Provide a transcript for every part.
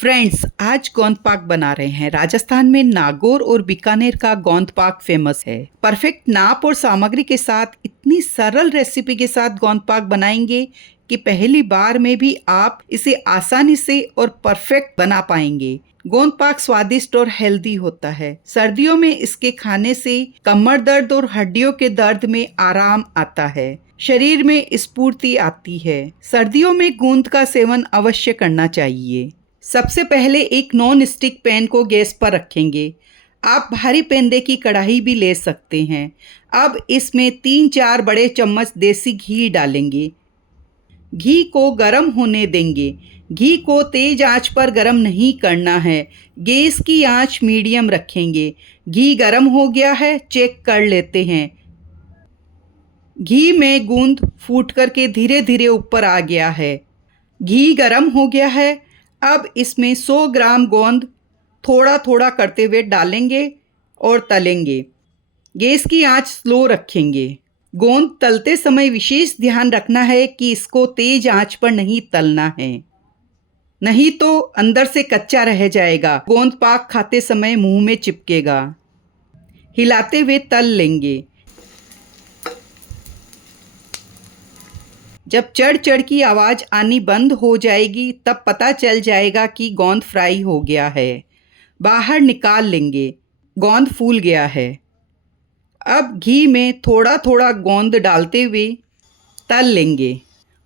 Friends, आज गोंद पाक बना रहे हैं। राजस्थान में नागौर और बीकानेर का गोंद पाक फेमस है। परफेक्ट नाप और सामग्री के साथ इतनी सरल रेसिपी के साथ गोंद पाक बनाएंगे कि पहली बार में भी आप इसे आसानी से और परफेक्ट बना पाएंगे। गोंद पाक स्वादिष्ट और हेल्दी होता है। सर्दियों में इसके खाने से कमर दर्द और हड्डियों के दर्द में आराम आता है। शरीर में स्फूर्ति आती है। सर्दियों में गोंद का सेवन अवश्य करना चाहिए। सबसे पहले एक नॉन स्टिक पैन को गैस पर रखेंगे। आप भारी पेंदे की कढ़ाई भी ले सकते हैं। अब इसमें 3-4 बड़े चम्मच देसी घी डालेंगे। घी को गर्म होने देंगे। घी को तेज आंच पर गर्म नहीं करना है। गैस की आंच मीडियम रखेंगे। घी गर्म हो गया है, चेक कर लेते हैं। घी में गोंद फूट करके धीरे धीरे ऊपर आ गया है। घी गर्म हो गया है। अब इसमें 100 ग्राम गोंद थोड़ा थोड़ा करते हुए डालेंगे और तलेंगे। गैस की आंच स्लो रखेंगे। गोंद तलते समय विशेष ध्यान रखना है कि इसको तेज आंच पर नहीं तलना है, नहीं तो अंदर से कच्चा रह जाएगा। गोंद पाक खाते समय मुंह में चिपकेगा। हिलाते हुए तल लेंगे। जब चढ़ चढ़ की आवाज़ आनी बंद हो जाएगी तब पता चल जाएगा कि गोंद फ्राई हो गया है। बाहर निकाल लेंगे। गोंद फूल गया है। अब घी में थोड़ा थोड़ा गोंद डालते हुए तल लेंगे।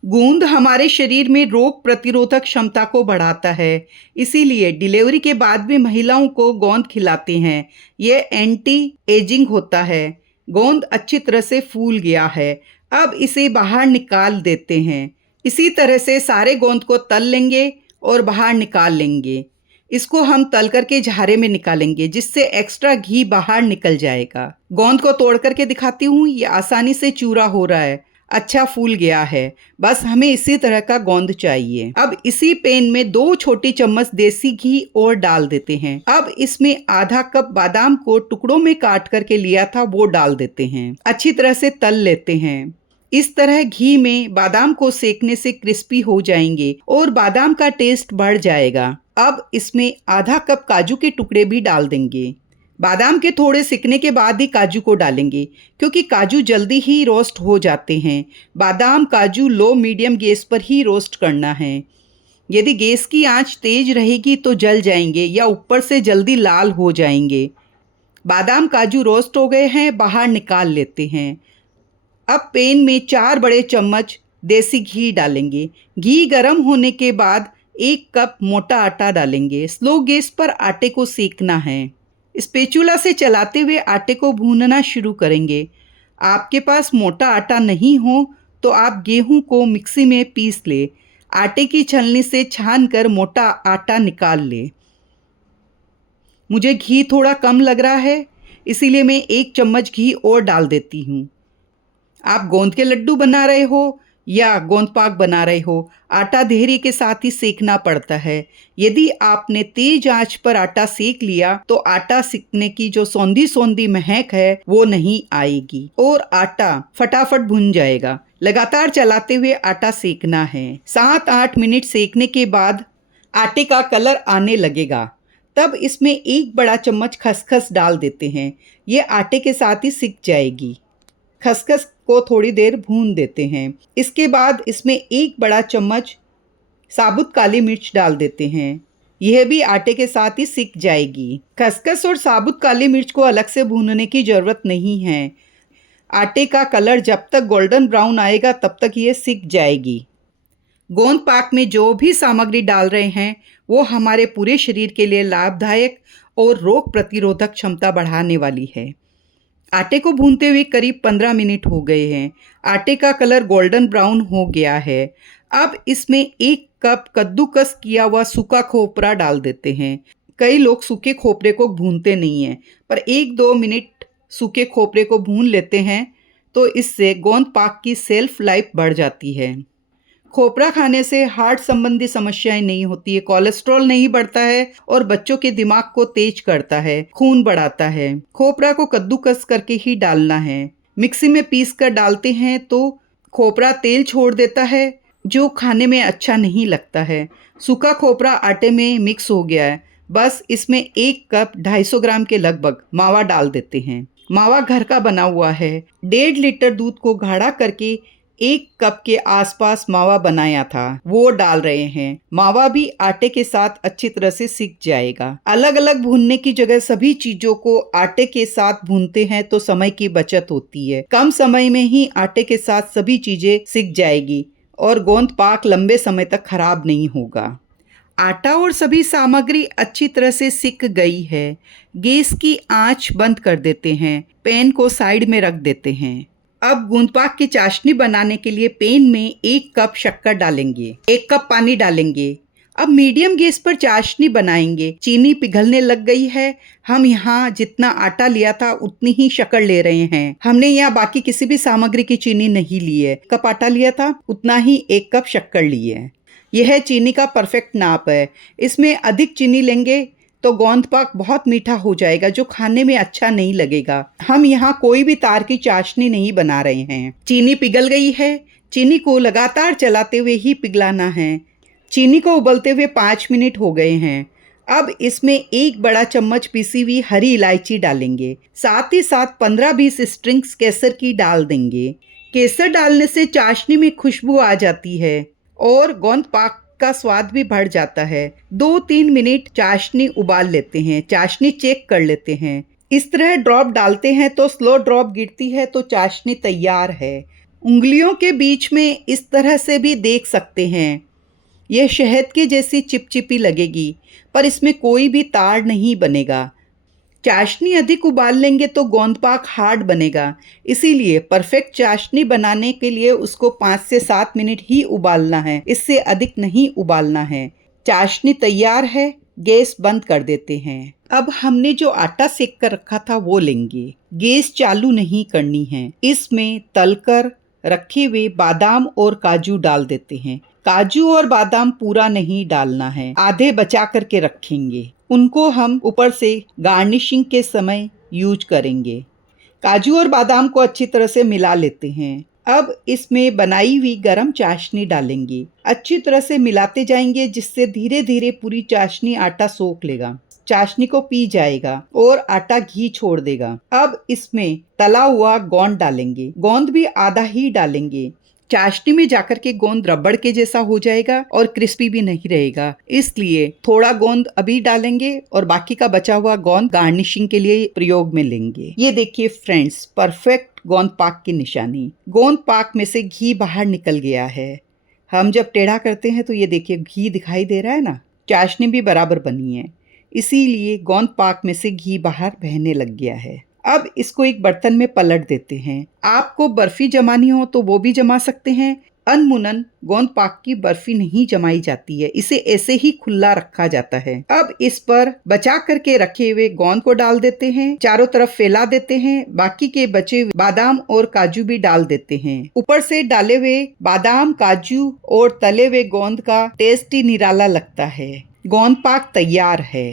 गोंद हमारे शरीर में रोग प्रतिरोधक क्षमता को बढ़ाता है, इसीलिए डिलीवरी के बाद भी महिलाओं को गोंद खिलाते हैं। यह एंटी एजिंग होता है। गोंद अच्छी तरह से फूल गया है। अब इसे बाहर निकाल देते हैं। इसी तरह से सारे गोंद को तल लेंगे और बाहर निकाल लेंगे। इसको हम तल करके झारे में निकालेंगे, जिससे एक्स्ट्रा घी बाहर निकल जाएगा। गोंद को तोड़ करके दिखाती हूँ। ये आसानी से चूरा हो रहा है, अच्छा फूल गया है। बस हमें इसी तरह का गोंद चाहिए। अब इसी पैन में 2 छोटी चम्मच देसी घी और डाल देते हैं। अब इसमें आधा कप बादाम को टुकड़ों में काट करके लिया था वो डाल देते हैं। अच्छी तरह से तल लेते हैं। इस तरह घी में बादाम को सेकने से क्रिस्पी हो जाएंगे और बादाम का टेस्ट बढ़ जाएगा। अब इसमें आधा कप काजू के टुकड़े भी डाल देंगे। बादाम के थोड़े सिकने के बाद ही काजू को डालेंगे, क्योंकि काजू जल्दी ही रोस्ट हो जाते हैं। बादाम काजू लो मीडियम गैस पर ही रोस्ट करना है। यदि गैस की आंच तेज रहेगी तो जल जाएंगे या ऊपर से जल्दी लाल हो जाएंगे। बादाम काजू रोस्ट हो गए हैं, बाहर निकाल लेते हैं। अब पैन में 4 बड़े चम्मच देसी घी डालेंगे। घी गर्म होने के बाद 1 कप मोटा आटा डालेंगे। स्लो गैस पर आटे को सेकना है। स्पैचुला से चलाते हुए आटे को भूनना शुरू करेंगे। आपके पास मोटा आटा नहीं हो तो आप गेहूं को मिक्सी में पीस ले। आटे की छलनी से छान कर मोटा आटा निकाल ले। मुझे घी थोड़ा कम लग रहा है, इसीलिए मैं 1 चम्मच घी और डाल देती हूँ। आप गोंद के लड्डू बना रहे हो या गोंद पाक बना रहे हो, आटा धैर्य के साथ ही सेकना पड़ता है। यदि आपने तेज आंच पर आटा सेक लिया तो आटा सेकने की जो सौंधी सौंधी महक है वो नहीं आएगी और आटा फटाफट भुन जाएगा। लगातार चलाते हुए आटा सेकना है। 7-8 मिनट सेकने के बाद आटे का कलर आने लगेगा। तब इसमें 1 बड़ा चम्मच खसखस डाल देते हैं। ये आटे के साथ ही सिक जाएगी। खसखस को थोड़ी देर भून देते हैं। इसके बाद इसमें 1 बड़ा चम्मच साबुत काली मिर्च डाल देते हैं। यह भी आटे के साथ ही सिक जाएगी। खसखस और साबुत काली मिर्च को अलग से भूनने की ज़रूरत नहीं है। आटे का कलर जब तक गोल्डन ब्राउन आएगा तब तक ये सिक जाएगी। गोंद पाक में जो भी सामग्री डाल रहे हैं वो हमारे पूरे शरीर के लिए लाभदायक और रोग प्रतिरोधक क्षमता बढ़ाने वाली है। आटे को भूनते हुए करीब 15 मिनट हो गए हैं। आटे का कलर गोल्डन ब्राउन हो गया है। अब इसमें 1 कप कद्दूकस किया हुआ सूखा खोपरा डाल देते हैं। कई लोग सूखे खोपरे को भूनते नहीं हैं, पर 1-2 मिनट सूखे खोपरे को भून लेते हैं तो इससे गोंद पाक की सेल्फ लाइफ बढ़ जाती है। खोपरा खाने से हार्ट संबंधी समस्याएं नहीं होती है, कोलेस्ट्रॉल नहीं बढ़ता है और बच्चों के दिमाग को तेज करता है, खून बढ़ाता है। खोपरा को कद्दूकस करके ही डालना है। मिक्सी में पीस कर डालते हैं तो खोपरा तेल छोड़ देता है, जो खाने में अच्छा नहीं लगता है। सूखा खोपरा आटे में मिक्स हो गया है। बस इसमें 1 कप 250 ग्राम के लगभग मावा डाल देते हैं। मावा घर का बना हुआ है। 1.5 लीटर दूध को गाढ़ा करके 1 कप के आसपास मावा बनाया था, वो डाल रहे हैं। मावा भी आटे के साथ अच्छी तरह से सीख जाएगा। अलग अलग भूनने की जगह सभी चीजों को आटे के साथ भूनते हैं तो समय की बचत होती है। कम समय में ही आटे के साथ सभी चीजें सीख जाएगी और गोंद पाक लंबे समय तक खराब नहीं होगा। आटा और सभी सामग्री अच्छी तरह से सिक गई है। गैस की आंच बंद कर देते हैं। पैन को साइड में रख देते हैं। अब गोंद पाक की चाशनी बनाने के लिए पैन में 1 कप शक्कर डालेंगे, 1 कप पानी डालेंगे। अब मीडियम गैस पर चाशनी बनाएंगे। चीनी पिघलने लग गई है। हम यहाँ जितना आटा लिया था उतनी ही शक्कर ले रहे हैं। हमने यहाँ बाकी किसी भी सामग्री की चीनी नहीं ली है। कप आटा लिया था उतना ही 1 कप शक्कर ली है। यह चीनी का परफेक्ट नाप है। इसमें अधिक चीनी लेंगे तो गोंद पाक बहुत मीठा हो जाएगा, जो खाने में अच्छा नहीं लगेगा। हम यहाँ कोई भी तार की चाशनी नहीं बना रहे हैं। चीनी पिघल गई है। चीनी को लगातार चलाते हुए ही पिघलाना है। चीनी को उबलते हुए 5 मिनट हो गए हैं। अब इसमें 1 बड़ा चम्मच पिसी हुई हरी इलायची डालेंगे। साथ ही साथ 15-20 स्ट्रिंग्स केसर की डाल देंगे। केसर डालने से चाशनी में खुशबू आ जाती है और गोंद पाक का स्वाद भी बढ़ जाता है। 2-3 मिनट चाशनी उबाल लेते हैं। चाशनी चेक कर लेते हैं। इस तरह ड्रॉप डालते हैं तो स्लो ड्रॉप गिरती है तो चाशनी तैयार है। उंगलियों के बीच में इस तरह से भी देख सकते हैं। यह शहद के जैसी चिपचिपी लगेगी, पर इसमें कोई भी तार नहीं बनेगा। चाशनी अधिक उबाल लेंगे तो गोंद पाक हार्ड बनेगा। इसीलिए परफेक्ट चाशनी बनाने के लिए उसको 5 से 7 मिनट ही उबालना है, इससे अधिक नहीं उबालना है। चाशनी तैयार है। गैस बंद कर देते हैं। अब हमने जो आटा सेक कर रखा था वो लेंगे। गैस चालू नहीं करनी है। इसमें तलकर रखे हुए बादाम और काजू डाल देते हैं। काजू और बादाम पूरा नहीं डालना है, आधे बचा करके रखेंगे। उनको हम ऊपर से गार्निशिंग के समय यूज करेंगे। काजू और बादाम को अच्छी तरह से मिला लेते हैं। अब इसमें बनाई हुई गरम चाशनी डालेंगे। अच्छी तरह से मिलाते जाएंगे, जिससे धीरे धीरे पूरी चाशनी आटा सोख लेगा, चाशनी को पी जाएगा और आटा घी छोड़ देगा। अब इसमें तला हुआ गोंद डालेंगे। गोंद भी आधा ही डालेंगे। चाशनी में जाकर के गोंद रबड़ के जैसा हो जाएगा और क्रिस्पी भी नहीं रहेगा, इसलिए थोड़ा गोंद अभी डालेंगे और बाकी का बचा हुआ गोंद गार्निशिंग के लिए प्रयोग में लेंगे। ये देखिए फ्रेंड्स, परफेक्ट गोंद पाक की निशानी। गोंद पाक में से घी बाहर निकल गया है। हम जब टेढ़ा करते हैं तो ये देखिए घी दिखाई दे रहा है ना। चाशनी भी बराबर बनी है, इसीलिए गोंद पाक में से घी बाहर बहने लग गया है। अब इसको एक बर्तन में पलट देते हैं। आपको बर्फी जमानी हो तो वो भी जमा सकते हैं। अनमुनन गोंद पाक की बर्फी नहीं जमाई जाती है, इसे ऐसे ही खुला रखा जाता है। अब इस पर बचा करके रखे हुए गोंद को डाल देते हैं, चारों तरफ फैला देते हैं। बाकी के बचे हुए बादाम और काजू भी डाल देते हैं। ऊपर से डाले हुए बादाम, काजू और तले हुए गोंद का टेस्ट ही निराला लगता है। गोंद पाक तैयार है।